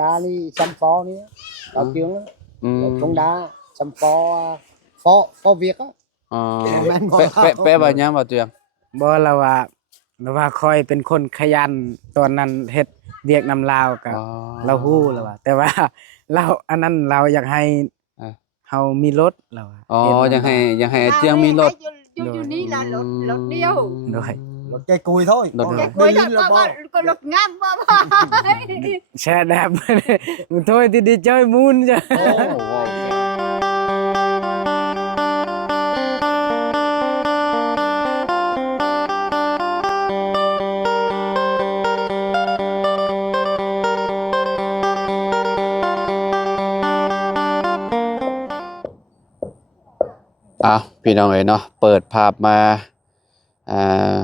đá đi chăm phó ní đào tiếng bóng đá chăm phó việc á อ๋อแปะว่าหยังบ่เตียง บ่ละว่าคอยเป็นคนขยันตอนนั้นเฮ็ดเวียกนำลาวกับเราฮู้แล้วว่าแต่ว่าเราอันนั้นเราอยากให้เฮามีรถแล้วว่าอ๋ออยากให้ไอ้เตียงมีรถ อยู่นี่là lột điêu โดย lột cây cùi thôi cái cuối thôi có lột ngam mà แช่แดบ มันthôi thì đi chơi moon chứ โอ้ว้าวพี่น้องเอ๋ยเนาะเปิดภาพมาอ่า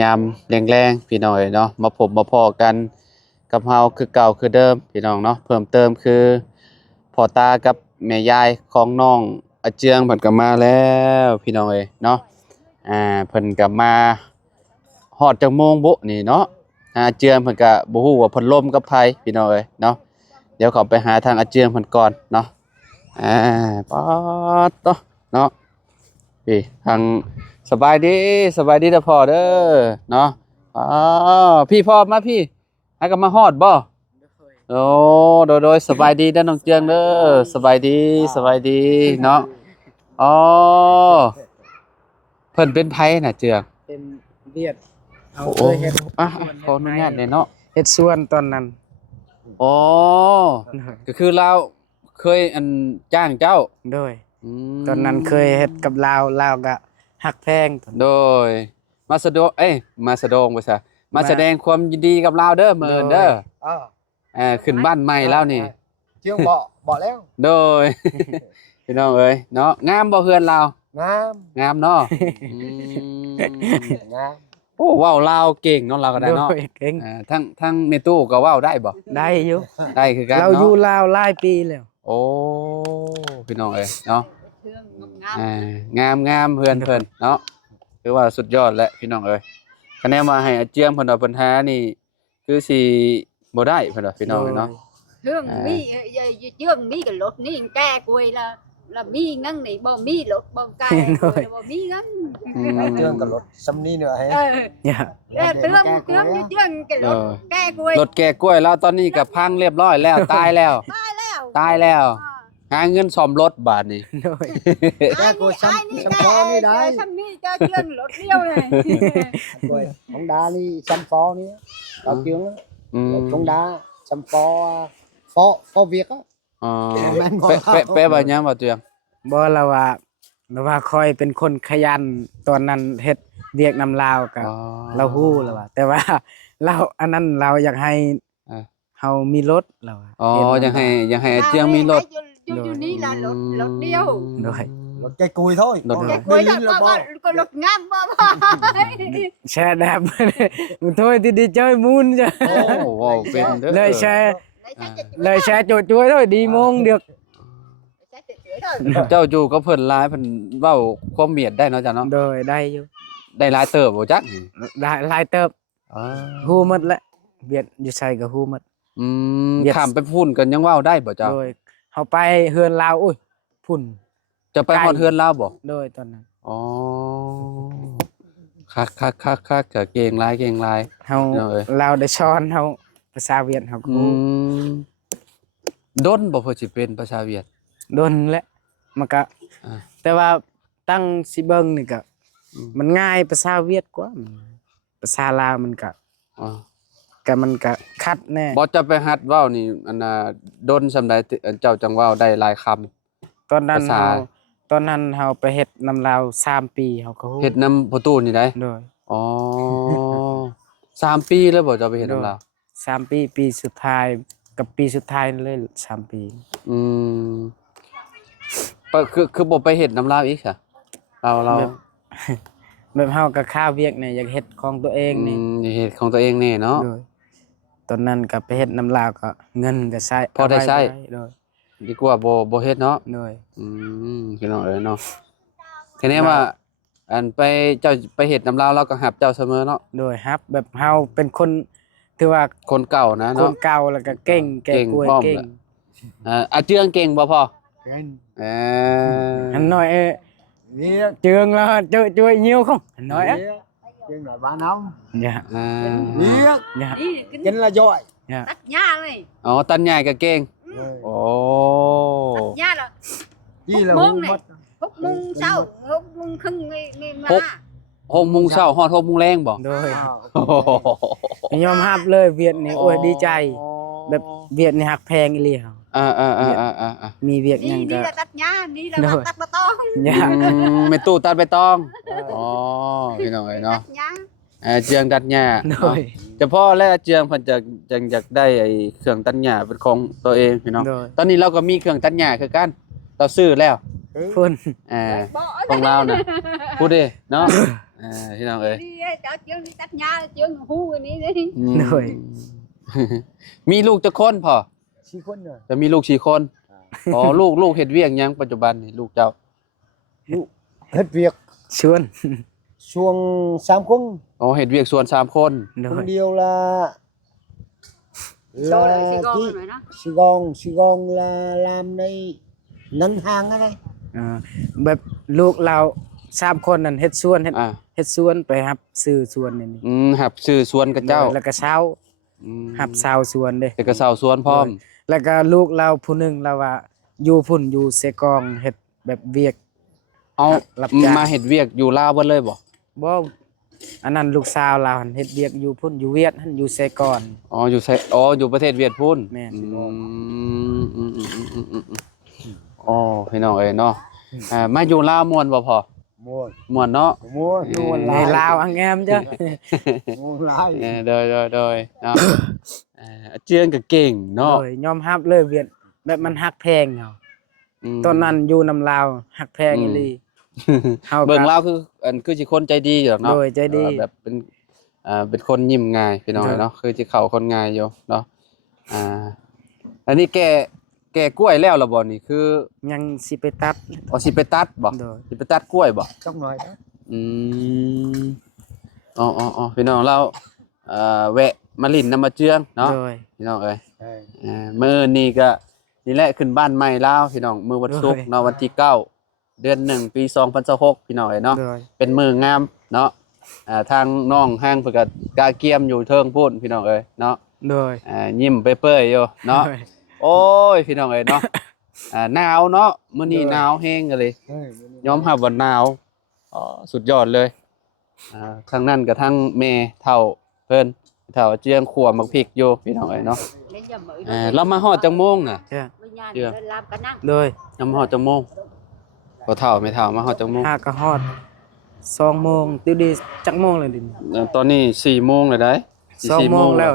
ยามแรงๆพี่น้องเอ๋ยเนาะมาพบมาพอกันกับเฮาคือเก่าคือเดิมพี่น้องเนาะเพิ่มเติมคือพ่อตากับแม่ยายของน้องอาเจืองเพิ่นก็มาแล้วพี่น้องเอ๋ยเนาะเพิ่นก็มาฮอดจักโมงบุนี่เนาะอาเจืองเพิ่นก็บ่ฮู้ว่าเพิ่นล่มกับไผพี่น้องเอ๋ยเนาะเดี๋ยวเขาไปหาทางอาเจืองเพิ่นก่อนเนาะป๊อดเนาะพี่ทางสบายดีเด้อพ่อเด้อเนาะอ๋อพี่พ่อมาพี่ให้ก็มาฮอดบ่โอ้โดยสบายดีเด้อน้องเจืองเด้อสบายดีเนาะอ๋อเพิ่นเป็นไผน่ะเจือง เป็นเวียดเอา โอ้ เคยเฮ็ด ขออนุญาตหน่อยเนาะ เฮ็ดสวนตอนนั้น อ๋อก็คือเราเคยจ้างเจ้า โดย ม ตอนนั้นเคยเฮ็ดกับลาวก็ฮักแพงตอนนั้น โดยมาแสดงมาแสดงบ่ซะมาแสดงความยินดีกับเราเด้อมื้อเด้อขึ้นบ้านใหม่แล้วนี่ chương bỏ leo โดย พี่น้องเอ้ยเนาะงามบ่เฮือนเรา ngam งามเนาะ ngam โอ้เว้าลาวเก่งเนาะเราก็ได้เนาะ โดยเก่ง ทั้งเมตู้ก็เว้าได้บ่ ได้อยู่ ได้คือกัน เราอ เนาะ ยู่ลาวหลายปีแล้ว โอ้พี่น้องเอ้ยเนาะ thương ngam งามเฮือนเพิ่นเนาะคือว่าสุดยอดแหละพี่น้องเอ้ยคะแนนมาให้อาเจียมเพิ่นว่าเพิ่นหานี่คือสิบ่ได้เพิ่นว่าพี่น้องเอ้ยเนาะ thương mi chương mi cái lột ni ke quỳ là mi ngân này bò mi lột bò cay bò mi ngân chương cả lột xăm ni nữa hay เนี่ย thương như chương cái lột ke quỳ รถแก่กล้วยแล้วตอนนี้ก็พังเรียบร้อยแล้วตายแล้ว ตายแล้ว หาเงินซ่อมรถบาดนี้ โดย ai cô đi xăm ai đi phó đi ke đấy xăm mi cho chương lột điêu này Rồi, bóng đá đi chăm phó ní đào tiếng อืม bóng đá chăm phó việc á อ๋อแปะว่าหยังบ่เตียง บ่ละว่าคอยเป็นคนขยันตอนนั้นเฮ็ดเวียกนำลาวกับ อ๋อ เราฮู้แล้วว่าแต่ว่าเราอันนั้นเราอยากให้เฮามีรถแล้วว่า อ๋ออยากให้ไอ้เตียงมีรถ อยู่นี่là lột điêu โดย lột cây cùi thôi Lột Còn cây lột cuối đi là thôi bỏ có lột ngam mà แช่แดบ มันthôi thì đi chơi moon chứ โอ้ว้าวเป็นเด้อ เลยแช่จุ้ยๆthôi đi môn được เจ้าอยู่กับเพิ่นหลายเพิ่นเว้าความเมียดได้เนาะจ้ะเนาะ โดยได้อยู่ ได้หลายเติบบ่จัก ได้หลายเติบ อ๋อ ฮู้หมดแหละเวียดอยู่ไสก็ฮู้หมด เวียด ข้ามไปพุ่นกันยังเว้าได้บ่เจ้า โดยเฮาไปเฮือนลาวอุ้ยพุ่น จะไปฮอดเฮือนลาวบ่ โดยตอนนั้น อ๋อคักก็เก่งหลาย เฮา เนาะเอ้ย ลาวได้สอนเฮาภาษาเวียดเฮาก็ อื ฮู้ มดนบ่เพิ่นสิเป็นภาษาเวียด โดนแหละมันก็ อ่า แต่ว่าตั้งสิเบิ่งนี่ก็ อืม มันง่ายภาษาเวียดกว่าภาษาลาวมันก็ อ๋อ มันก็คัดแน่ บ่จะไปหัดเว้านี่อันน่ะดนซำใดเจ้าจังเว้าได้หลายคำ ตอนนั้น ภาษา เฮาไปเฮ็ดนำลาว3ปีเฮาก็ฮู้ เฮ็ดนำประตูนี่ได้ โดย อ๋อ 3 ปีแล้วบ่เจ้าไปเฮ็ดนำลาว 3 ปีปีสุดท้ายกับปีสุดท้ายเลย3 ปี อืมคือบ่ไปเฮ็ดนำลาวอีกค่ะเรา แบบเฮาก็ค่าเวียกเนี่ยอยากเฮ็ดของตัวเองนี่ เฮ็ดของตัวเองแน่เนาะ โดยตอนนั้นก็ไปเฮ็ดนำลาวก็เงินก็ใช้ พอได้ใช้ เอาว้โดย ดีกว่าบ่เฮ็ดเนาะ โดย พี่น้องเอ้ยเนาะทีนี้ว่าอันไปเจ้าไปเฮ็ดนำลาวเราก็หับเจ้าเสมอเนาะ โดยครับแบบเฮาเป็นคน ถือว่า คนเก่านะ ค เนาะ นเก่าแล้วก็เก่งแก่กล้วย เก่งพร้อม เก่ง อาเจืองเก่งบ่พ่อ เห็น เอ อันน้อย นี่ trường là chơi nhiều không anh nói á chuyện là 3 năm dạ อ่า biết dạ đi kính chính là giỏi dạ tắt nha này อ๋อตันใหญ่กับเก่ง โอ้ tắt nha là chỉ là Môn ngu này. mất hút mung sau hút mung khưng nghe mà Hút. 6:00 นเช้าฮอด6:00 นแรงบ่ rồi à, ยอมรับเลยเวียดนี่โอ้ยดีใจแบบเวียดนี่ฮักแพงอีหลีเฮา มีเวียดหยัง đi ก็ đi là tắt nha đi là Rồi. tắt bà to ยาก ไม่ตู้ตัดใบตอง อ๋อ พี่น้องเอ้ยเนาะ tắt nha เจืองตัดหญ้า โด เนาะ ย เฉพาะและเจืองเพิ่นจะจังอยากได้ไอ้เครื่องตัดหญ้าเป็นของตัวเองพี่น้อง โดย ตอนนี้เราก็มีเครื่องตัดหญ้าคือกันเราซื้อแล้ว พุ่น bỏ ของเราน่ะพูดดิเนาะพี่น้องเอ้ย đi cho chương đi tắt nha chương hu rồi đi đi อืม โดย มีลูกจักคนพอ chỉ con rồi จะมีลูก4 คน อ๋อ ลูกเฮ็ดเวียกหยังปัจจุบันนี่ลูกเจ้า hết việc ชวน xuồng sam khung อ๋อเฮ็ดเวียกส่วน3 คน โดย con điều là Rồi lại Sài Gòn cái rồi đó Sài Gòn là làm đây ngân hàng ở đây อ่าแบบลูกเรา3คนนั่นเฮ็ดสวน อ่า เฮ็ดสวนไปรับซื้อสวนนี่ หับซื้อสวนกับเจ้า แล้วก็เช้า อืม รับเช้าสวนเด้ แต่ก็เซาสวนพร้อม แล้วก็ลูกเราผู้หนึงเราว่าอยู่พุ่นอยู่เซกองเฮ็ดแบบเวียก เอา รับจ้าง มาเฮ็ดเวียกอยู่ลาวเบิดเลยบ่ บ่อันนั้นลูกสาวเราหั่นเฮ็ดเวียกอยู่พุ่นอยู่เวียดหั่นอยู่เซกอน อ๋ออยู่ไสอยู่ประเทศเวียดพุ่น แม่น อ๋อพี่น้องเอ้ยเนาะมาอยู่ลาวม่วนบ่พอ mua ม่วนเนาะ mua mua ใน lại ลาวอังแงมจ้ะ mua lại โดยเนาะเจืองก็เก่งเนาะ โดยยอมรับเลยเวียดแบบมันฮักแพงเฮา ม ตอนนั้นอยู่นำลาวฮักแพงอีหลี เฮาก็ เบิ่งลาวคือคือสิคนใจดีอยู่เนาะ โดยใจดี แบบเป็นคนยิ้มง่ายพี่น้องเนาะคือสิเข้าคนง่ายอยู่เนาะอันนี้แกกล้วยแล้วล่ะบ่นี่คือ ยังสิไปตัด สิไปตัดบ่ โดย สิไปตัดกล้วยบ่ trong rồi đó อืมอ๋อพี่น้องเราแวะมาลิ้นนำมาเจืองเนาะ โดย พี่น้องเอ้ย đây มื้อนี้ก็นี่แหละขึ้นบ้านใหม่ลาวพี่น้องมื้อวันศุกร์เนาะวันที่9 เดือน 1 ปี2026พี่น้องเอ้ยเนาะ โดย เป็นมื้องามเนาะทางน้องห้างเพิ่นก็กาเกียมอยู่เทิงพูนพี่น้องเอ้ยเนาะ โดย ยิ้มเปื่อยๆอยู่เนาะ โดย โอ้ยพี่น้องเอ้ยเนาะหนาวเนาะมื้อนี้หนาวแฮงกันเลย đây ยอมรับว่าหนาวสุดยอดเลยทางนั้นกับทางแม่เฒ่าเพิ่นเฒ่าเจียงขัวมักพริกอยู่พี่น้องเอ้ยเนาะ lên giờ mới เรามาฮอดจังโมงน่ะ จ้ะ với nhà Chưa. để làm cả năng โดย เรามาฮอดจังโมงบ่เฒ่าไม่เฒ่ามาฮอดจังโมง หากะฮอด2 โมงติวดีจักโมงเลยดิ ตอนนี้4 โมงแล้วได้4 2 โมงแล้ว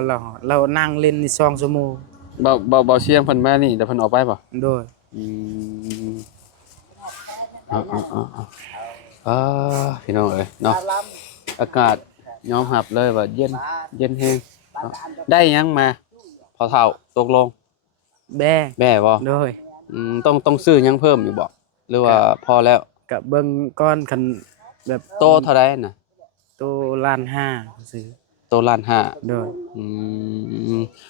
เรานั่งเล่นนี่2 ชั่วโมง เบาเสียงเพิ่นมานี่เดี๋ยวเพิ่นออกไปบ่ โดย อืมพี่น้องเอ้ยเนาะอากาศยอมรับเลยว่าเย็นแฮงเนาะได้หยังมาพอเฒ่าตกลง แบ่ แม่บ่ โดย ต้องซื้อหยังเพิ่มอยู่บ่หรือว่าพอแล้ว กับเบิ่งก้อนคันแบบ โตเท่าใดน่ะ โตล้านห้าซื้อ โตล้านห้า โดย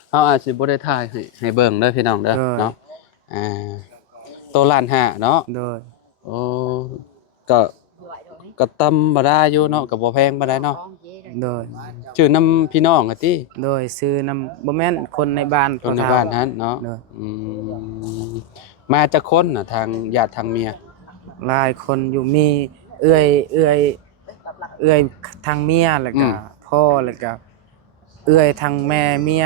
เฮาอาจสิบ่ได้ถ่ายให้เบิ่งเด้อพี่น้องเด้อ เออ เนาะโตล้านห้าเนาะ โดย โอ้ก็ก็ธรรมดาอยู่เนาะก็บ่แพงปานใดเนาะ con gì rồi โดย ชื่อนํพี่น้องอะติ โดยซื้อนำบ่แม่นคนในบ้าน คนในบ้านนั้นเนาะ โดย มาจากคนน่ะทางญาติทางเมีย หลายคนอยู่มีเอื้อยทางเมียแล้วก็พ่อแล้วก็เอื้อยทางแม่เมีย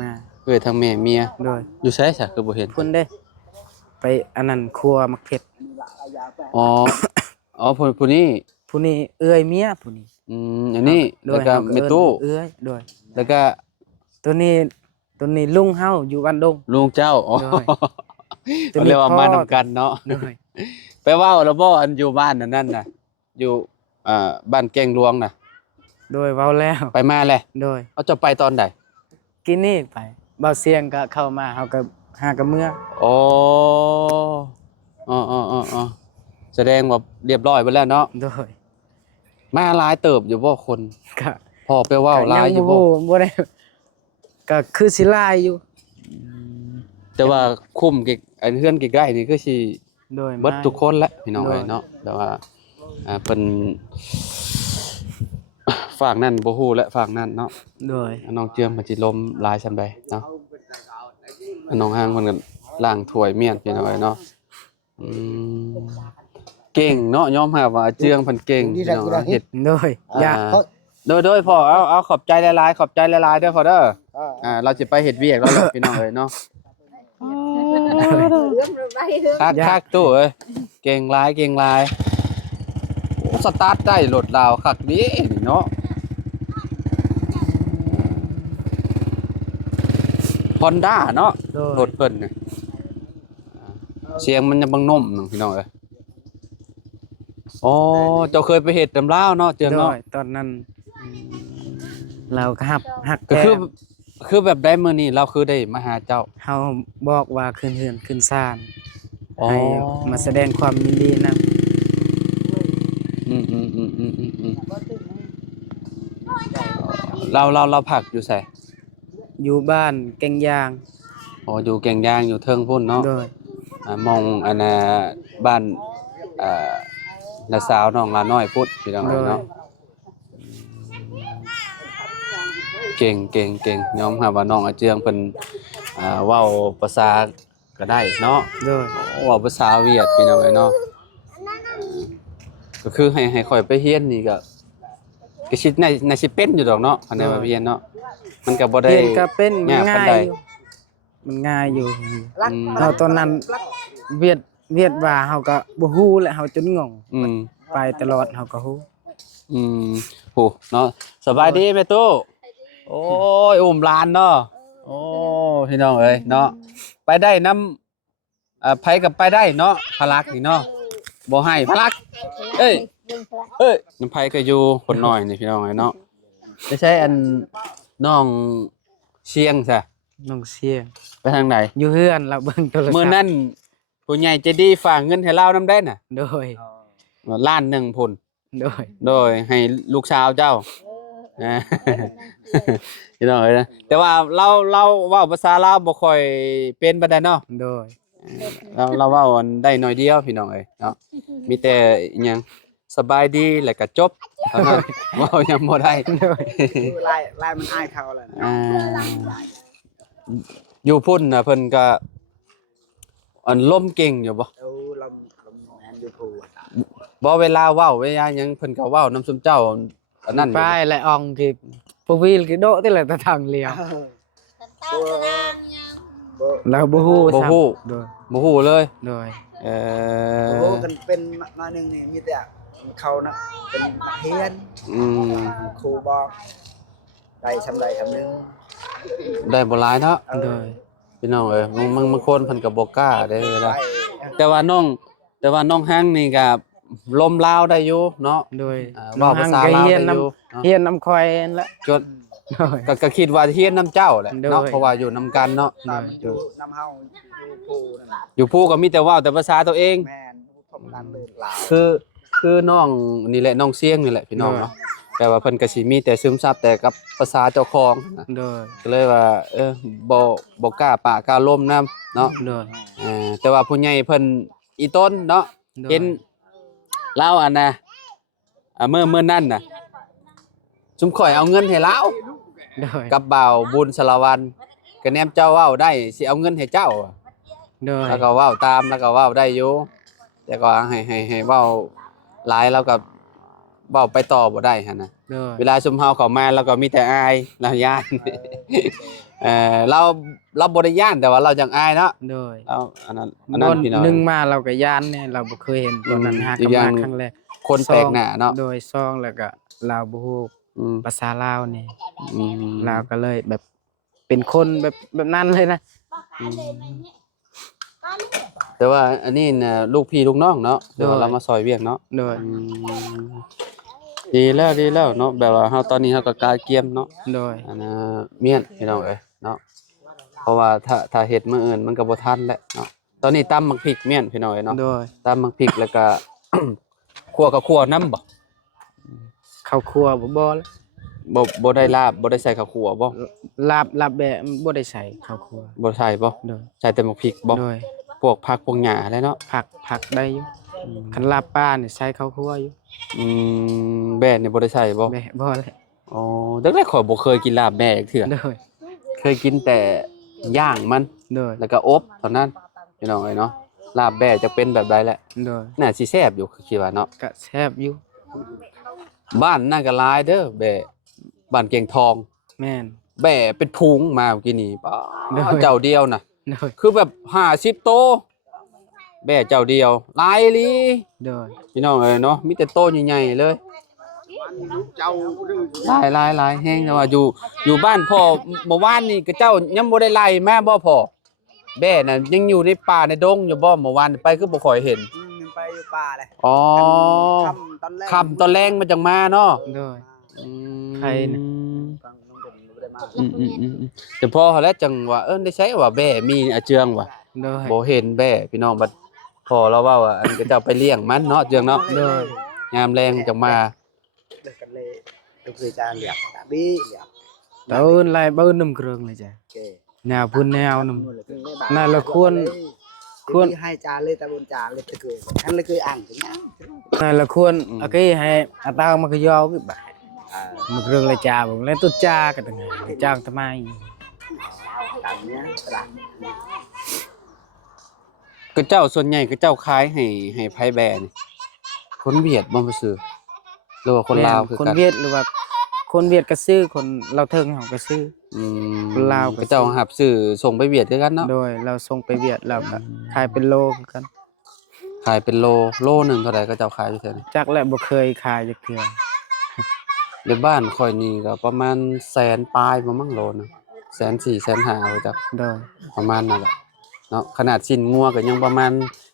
มา เอ้ยทางแม่เมีย โดย อยู่ไสซะคือบ่เห็น เพิ่นเด้ ไปอันนั้นครัวมักเผ็ด อ๋อผู้นี้ ผู้นี้เอื้อยเมียผู้นี้ อันนี้ โด แล้ว ย ก็ เฮา แม่ตู้ เอื้อยโดย แล้วก็ ตัวนี้ลุงเฮาอยู่บ้านดง ลุงเจ้าอ๋อ โดย เขาเรียกว่ามานํกันเนาะ โดย ไปเว้าแล้วบ่อันอยู่บ้านนั่นน่ะอยู่บ้านแกงหลวงน่ะ โดยเว้าแล้ว ไปมาแหละ โดย เอาจะไปตอนใด กินนี่ไปเบาเสียงก็เข้ามาเฮาก็หากับเมื่อ อ๋อแสดงว่าเรียบร้อยไปแล้วเนาะ โดย มาหลายเติบอยู่บ่คน ก็ พอไปเว้าหลายอยู่บ่ บ่ได้ ก็คือสิหลายอยู่ แต่ว่าคุ้มกิอันเฮือนใกล้ๆนี่คือสิ โดย เบิดทุกคนแหละพี่น้อง โดย เอ้ยเนาะแต่ว่าเพิ่นฝากนั่นบ่ฮู้และฝากนั่นเนาะ โดย น้องเจือมมันสิลมหลายซำใดเนาะน้องห้างเพิ่นก็ล้างถ้วยเมียนพี่น้องเอ้ยเนาะอืมเก่งเนาะยอมรับว่าเจืองเพิ่นเก่งพี่น้องเฮ็ด โดยอย่า โดยพ่อเอาขอบใจหลายๆขอบใจหลายๆเด้อพ่อเด้อเราสิไปเฮ็ดเวียกแล้วล่ะพี่น้องเอ้ยเนาะ คักตู้เอ้ยเก่งหลายโอ้สตาร์ทได้รถลาวคักดีเนาะ Honda เนาะ โดย รถเพิ่นน่ะเสียงมันยังบังนมนึงพี่น้องเอ้ยอ๋อเจ้าเคยไปเฮ็ดนำลาวเนาะเจือง โด เนาะ ยตอนนั้นเราก็หัก ก็ แก้ คือแบบได้มื้อนี้เราคือได้มาหาเจ้า เฮาบอกว่าขึ้นเฮือนขึ้นศาล อ๋อ ให้มาแสดงความยินดีนำ อืมเราพักอยู่ไส อยู่บ้านแก่งยาง อ๋ออยู่แก่งยางอยู่เทิงพุ่นเนาะ โดย มองอันน่ะบ้านน้าสาวน้องลาน้อยพุทธพี่น้องเนาะเก่งยอมรับว่าน้องอาเจืองเพิ่นเว้าภาษาก็ได้เนาะ โดย เว้าภาษาเวียดพี่น้องเนาะก็คือให้ข่อยไปเรียนนี่ก็คิดน่าสิเป็นอยู่ดอกเนาะคันได้ว่าเรียนเนาะมันก็บ่ได้ เรียนก็เป็นมัน ยากปาน ง่าย ใด อยู่มันง่ายอยู่ อืม เราตอนนั้นเวียดว่าเฮาก็บ่ฮู้แหละเฮาจนงง อืม ไปตลอดเฮาก็ฮู้ โหเนาะสบายดีแม่ตู้โอ้ยอุ้มหลานเนาะโอ้พี่น้องเอ้ยเนาะไปได้น้ำไผกับไปได้เนาะพลักนี่เนาะบ่ให้พลักเอ้ยน้ำไผก็อยู่คนน้อยนี่พี่น้องเอ้ยเนาะไม่ใช่อันน้องเชียงซะ น้องเสียง ไปทางไหน อยู่เฮือนเราเบิ่งโทรศัพท์ มื้อนั้นผู้ใหญ่ใจดีฝากเงินให้เรานำได้น่ะ โดย ล้านหนึ่งพุ่น โดย ให้ลูกสาวเจ้าพี่น้องเอ้ยนะแต่ว่าเราเว้าภาษาลาวบ่ค่อยเป็นปานใดเนาะ โดย เราเว้าอันได้น้อยเดียวพี่น้องเอ้ยเนาะมีแต่อิหยังสบายดีแล้วก็จบเท่านั้นเว้ายังบ่ได้ ลายมันอายเขาแล้ว อยู่พุ่นน่ะเพิ่นก็อันล่มเก่งอยู่บ่ ลมแอนยูทู บ่เวลาเว้าเวลาหยังเพิ่นก็เว้านำซุมเจ้าอันนั้นอยู่ ไปlại ong thì phụ vi cái độ tức là ta thằng liều là bố hu Bố hu. rồi บ่ฮู้เลย rồi โอ้กันเป็นน้อยหนึงนี่มีแต่เขานะเป็นเฮียน อืม ครูบอกได้ทำใดทำหนึง ได้บ่หลายเนาะ rồi พี่น้องเอ้ยบางคนเพิ่นก็บ่กล้าเด้เว ไป ลาแต่ว่าน้องฮังนี่ก็ลมลาวได้อยู่เนาะ rồi เว้าภาษาลาวได้อยู่เนาะ hiên năm khoai là จน rồi ก็คิดว่าเฮียนนํเจ้าแหละเนาะ โดย เพราะว่าอยู่นํกันเนาะ ตามอยู่นำเฮาอยู่ครูนั่นน่ะ อยู่ผู้ก็มีแต่เว้าแต่ภาษาตัวเอง แม่นพบกันเลยลาว คือน้องนี่แหละน้องเสียงนี่แหละพี่น้องเนาะแต่ว่าเพิ่นก็สิมีแต่ซึมซับแต่กับภาษาเจ้าของนะ rồi ก็เลยว่าบ่กล้าปะกล้าล้มนํเนาะ rồi แต่ว่าผู้ใหญ่เพิ่นอีต้นเนาะ rồi เห็นเล่าอันน่ะเมื่อนั้นน่ะชุมข่อยเอาเงินให้เลา rồi กับบ่าวบุญสารวันก็แนมเจ้าเว้าได้สิเอาเงินให้เจ้า rồi แล้วก็เว้าตามแล้วก็เว้าได้อยู่แต่ก็ให้เว้าหลายแล้วก็เว้าไปต่อบ่ได้หั่นน่ะ rồi เวลาชุมเฮาเข้ามาแล้วก็มีแต่อายแล้วย้าน เราบ่ได้ย้านแต่ว่าเราจังอายเนาะ rồi เอาอันนั้นพี่น้อง นึ่งมาเราก็ย่านเนี่ยเราบ่เคยเห็นตัวนั้นหา อี กั กอย่าม าง ครั้งแรก คนแปลกหน้าเนาะ โดยซองแล้วก็ลาวบ่ฮู้ อืม ภาษาลาวนี่ อืม ลาวก็เลยแบบเป็นคนแบบนั้นเลยนะ แต่ว่าอันนี้น่ะลูกพี่ลูกน้องเนาะเดี๋ยว โดย เรามาซอยเวียกเนาะ โดย ดีแล้วเนาะแบบว่าเฮาตอนนี้เฮาก็กล้าเกียมเนาะ โดย อันน่ะเมียนพี่น้องเอ้ยเนาะเพราะว่าถ้าเฮ็ดมื้ออื่นมันก็บ่ทันแล้วเนาะตอนนี้ตำบักพริกเมียนพี่น้องเอ้ยเนาะ โดย ตำบักพริกแล้วก็ คั่วก็คั่วน้ำบ่ เข้าครัวบ่แล้ว บ่ได้ลาบบ่ได้ใส่ข้าวคั่วบ่ ลาบแบะบ่ได้ใส่ข้าวคั่ว บ่ใส่บ่ โดย ใส่แต่หมกพริกบ่ โดย พวกผักพวกหญ้าอะไรเนาะ ผักได้อยู่คันลาบปลานี่ใส่ข้าวคั่วอยู่ แบ่นี่บ่ได้ใส่บ่ แบะบ่แหละ อ๋อตั้งแต่ข่อยบ่เคยกินลาบแบ่จักเทื่อ โดย เคยกินแต่ย่างมัน โดย แล้วก็อบเท่านั้นพี่น้องเอ้ยเนาะลาบแบ่จะเป็นแบบใดแหละ โดย น่าสิแซ่บอยู่คิดว่าเนาะ ก็แซ่บอยู่ บ้านน่าก็หลายเด้อแบ่บ้านเกียงทอง แม่น แบ่เป็นพุงมาเมื่อกี้นี่ป้า โดย เจ้าเดียวน่ะ โดย คือแบบ50โตวแบ่เจ้าเดียวหลายอีหลี โดย พี่น้องเอ้ยเนาะมีแต่โตใหญ่ๆเลย เจ้าหรือ หลายแฮงแต่ว่าอยู่บ้านพ่อเมื่อวานนี่ก็เจ้ายังบ่ได้ไล่มาบ่พ่อแบ่น่ะยังอยู่ในป่าในดงอยู่บ่เมื่อวานไปคือบ่ค่อยเห็น มันไปอยู่ป่าเลย อ๋อ ค่ำตอนแรกค่ำตอนแรงมันจังมาเนาะ โดย อืม ใครน่ะ ฟังน้องเด่นบ่ได้มา แต่พอเขาแล้วจังว่าได้ใช้ว่าแบ่มีอาเจืองว่ะ โดย บ่เห็นแบ่พี่น้องบัดพอเราเว้าว่าอันก็เจ้าไปเลี้ยงมันเนาะเจืองเนาะ โดย ยามแรงจังมา เด็กกันเลยลูกเคยจานเหลียบตาบี้เหลียบ ตะเอิ้นไล่บ่นำเครื่องเลยจ้ะ โอเค แนวพุ่นแนวนำ นู่นเลยคือไม่บา นั่นละควร ควรให้จานเลยตะบนจานเลยตะเกยท่านเลยเคยอ่างถึงนะ นั่นละควรอะกี้ให้อาตามาก็ยอคือบ่ อ่า มันเครื่องเลยจ้าบ่แล้วตุจ้าก็ตั้งจ้างทำไม ตามเนี้ยตลาด ก็เจ้าส่วนใหญ่ก็เจ้าขายให้ไผแบ่นี่คนเวียดบ่มาซื้อหรือว่าคนลาวคือ คน กัน เวียดหรือว่าคนเวียดก็ซื้อคนเราวเทิงเฮาก็ซื้อ อืม คนลาวก็ ก็เจ้าหับซื้อส่งไปเวียดคือกันเนาะ โดยเราส่งไปเวียดเราก็ขายเป็นโลคือกัน ขายเป็นโลหนึงเท่าใดก็เจ้าขายอยู่เท่านี้ จักและบ่เคยขายจักเทื่อ ในบ้านข่อยนี่ก็ประมาณแสนปลายบ่มั้งโลนึง140,000 150,000เอาจัก โดย ประมาณนั่นแหละเนาะขนาดชิ้นงัวก็ยังประมาณ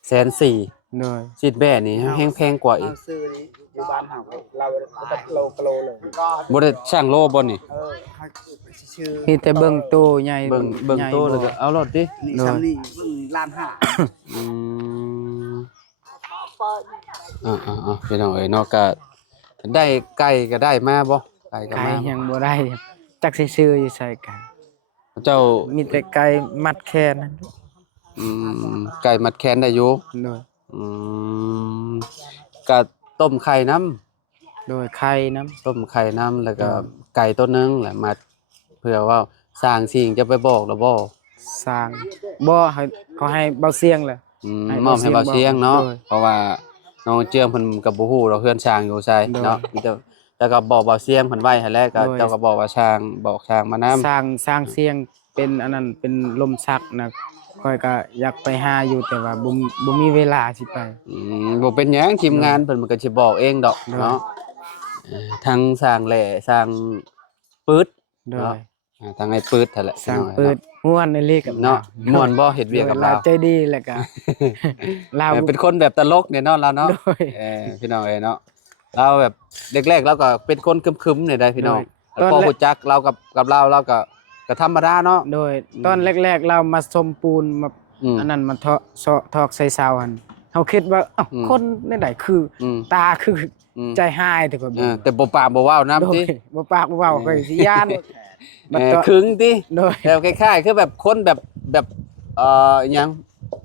140,000 โดย ชิ้นแบ่นี่แฮงแพงกว่าอีก เอซื้อนี้อยู่บ้านเฮาเราตัดโลกะโลเลย บ่ได้ช่างโลบ่นี่ ให้ชื่อ มีแต่เบิ่งโตใหญ่ เบิ่ง ใหญ่ โตแล้วก็เอารถดิ นี่ซ้ำนี่เบิ่งล้านห้า อืมพี่น้องเอ้ยเนาะก็ได้ไก่ก็ได้มาบ่ไก่ก็ ไก่ มา ยังบ่ได้จักสิซื้ออยู่ใส่ไก่ เจ้า มีแต่ไก่มัดแค่นั้น ไก่มัดแขนได้อยู่ โดย อืมก็ต้มไข่น้ำ โดยไข่น้ำ ต้มไข่น้ำแล้วก็ไก่ตัวหนึงแหละมาเพื่อว่าสร้างสิ่งจะไปบอกแล้วบ่ สร้างบ่ให้เขาให้เบาเสียงเลย ให้ มอบให้ เบา เบา เสี เสีย ย ง ง เนาะ โดย เพราะว่าน้องเจืองเพิ่นก็บ่ฮู้เราเฮือนสร้างอยู่ไส โดย เนาะมีแต่แล้วก็บอกเบาเสียงเพิ่นไว้ให้แล้วก็ โดย เจ้าก็บอกว่าช่างบอกช่างมานํ สร้างเสียงเป็นอันนั้นเป็นลมชักนะค่อยก็อยากไปหาอยู่แต่ว่าบ่มีเวลาสิไป บ่เป็นหยังทีมงานเพิ่นมันก็สิบอกเองดอก โดย เนาะทั้งสร้างแหล่สร้างปื๊ด โด เนาะ ย ทั้งไอ้ปื๊ดนั่นแหละ สร้างเปิดม่วนในเลขกับ เนาะม่วนบ่เฮ็ดเวียกกับ เรา เรา ใจดีแหละก็ เรา เป็นคนแบบตลกเนี่ยเนาะเราเนาะ โดย พี่น้องเอ้ยเนาะเราแบบแรกๆเราก็เป็นคนคึมๆเนี่ยได้พี่น้อง โดย พอฮู้จักเรากับเราก็ธรรมดาเนาะ โดยตอนแรกๆเรามาสมปูนมา อืม อันนั้นมาทอกใส่เสาหันเฮาคิดว่าอ้าว อืม คนในใดคือ อืม ตาคือ อืม ใจหายแต่ก็ แต่บ่ปากบ่เว้า โด นำติ ยบ่ปากบ่เว้าก็สิย่านบัด เอ ต่ อ อ ขึงติ โดย แบบคล้ายๆคือแบบคนแบบอิหยัง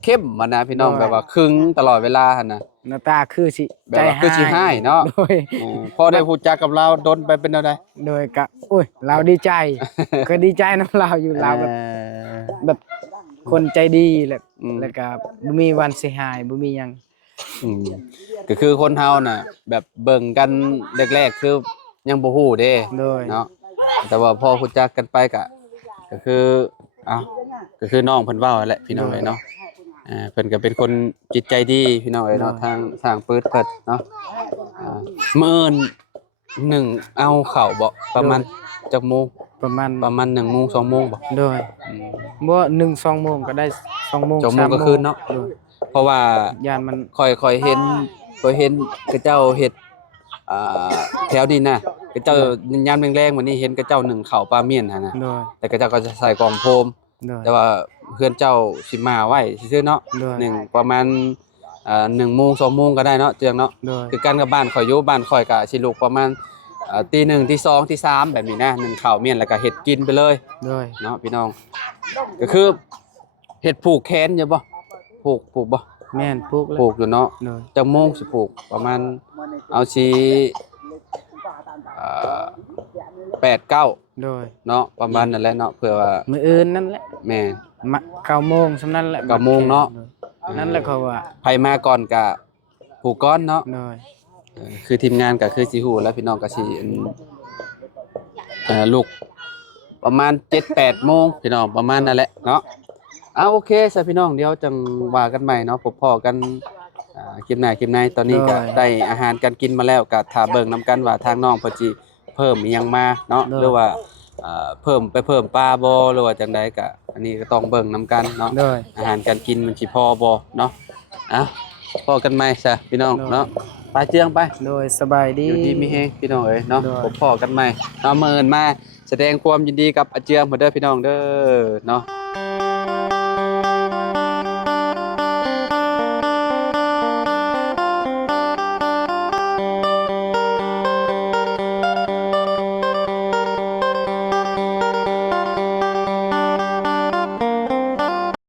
เข้มอะนะพี่น้อง โดย แบบว่าขึงตลอดเวลาหั่นน่ะ หน้าตาคือสิ แบบว่าคือสิหายเนาะ โดย พอได้ฮู้จักกับเราดนไปเป็นแนวใด โดยก็โอ้ยเราดีใจ ก็ดีใจนํเราอยู่เราแบบ แบบคนใจดีแหละ อืม แล้วก็บ่มีวันสิหายบ่มีหยัง อืมก็คือคนเฮาน่ะ แบบเบิ่งกันแรกๆคือยังบ่ฮู้เด้ โดย เนาะแต่ว่าพอรู้จักกันไปก็คือก็คือน้องเพิ่นเว้าแหละพี่น้องเอ้ยเนาะเพิ่นก็เป็นคนจิตใจดีพี่น้องเอ้ยเนาะทางสร้างปืดเพิ่นเนาะมื้อหนึ่งเอาเข้าบ่ประมาณจักโมง ประมาณ 1โมง2โมงบ่ โดยบ่1-2 โมงก็ได้2โมง 2โมง 3 ก็คืนเนาะ โดย เพราะว่า ยานมัน ค่อยเห็นกระเจ้าเฮ็ดแถวนี้น่ะกระเจ้ายามแรงๆวันนี้เห็นกระเจ้าหนึ่งข้าวปลาเมี่ยนหั่นน่ะ โดย แต่กระเจ้าก็จะใส่กล่องโฟม โดย แต่ว่าเพื่อนเจ้าสิมาไว้ซื่อๆเนาะ โดย หนึ่งประมาณ1โมง2โมงก็ได้เนาะเจืองเนาะ โดย คือกันกับบ้านข่อยอยู่บ้านข่อยก็สิลุกประมาณ ตีหนึ่งตีสองตีสามแบบนี้นะนึ่งข้าวเมี่ยนแล้วก็เฮ็ดกินไปเลย โดย เนาะพี่น้องก็คือเฮ็ดผูกแขนอยู่บ่ผูกบ่ แม่นปลูกแล้ว ผูกอยู่เนาะ โดย จักโมงสิผูกประมาณเอาสิ8-9 โดย เนาะประมาณนั่นแหละเนาะเพื่อว่า มื้ออื่นนั่นแหละ แม่ มา9โมงซำนั้นแหละ 9โมงเนาะ นั่นแหละเขาว่า ไผมาก่อนก็ผูกก้อนเนาะ โดย คือทีมงานก็คือสิฮู้แล้วพี่น้องก็สิลูกประมาณ 7-8 โมงพี่น้องประมาณนั่นแหละเนาะโอเคซะพี่น้องเดี๋ยวจังว่ากันใหม่เนาะพบพ้อกันคลิปหน้าตอนนี้ก็ได้อาหารการกินมาแล้วก็ถ้าเบิ่งนํกันว่าทางน้องเพิ่นสิเพิ่มอีหยังมาเนาะหรือว่าเพิ่มปลาบ่หรือว่าจังใดก็อันนี้ก็ต้องเบิ่งนํกันเนาะ โดย อาหารการกินมันสิพอบ่เนาะพอกันใหม่ซะพี่น้องเนาะไปเจียงไป โดยสบายดี อยู่ดีมีแฮงพี่น้องเอ้ยเนาะ โดย พบพอกันใหม่เนาะมื้ออื่นมาแสดงความยินดีกับอาเจียงเพิ่นเด้อพี่น้องเด้อเนาะ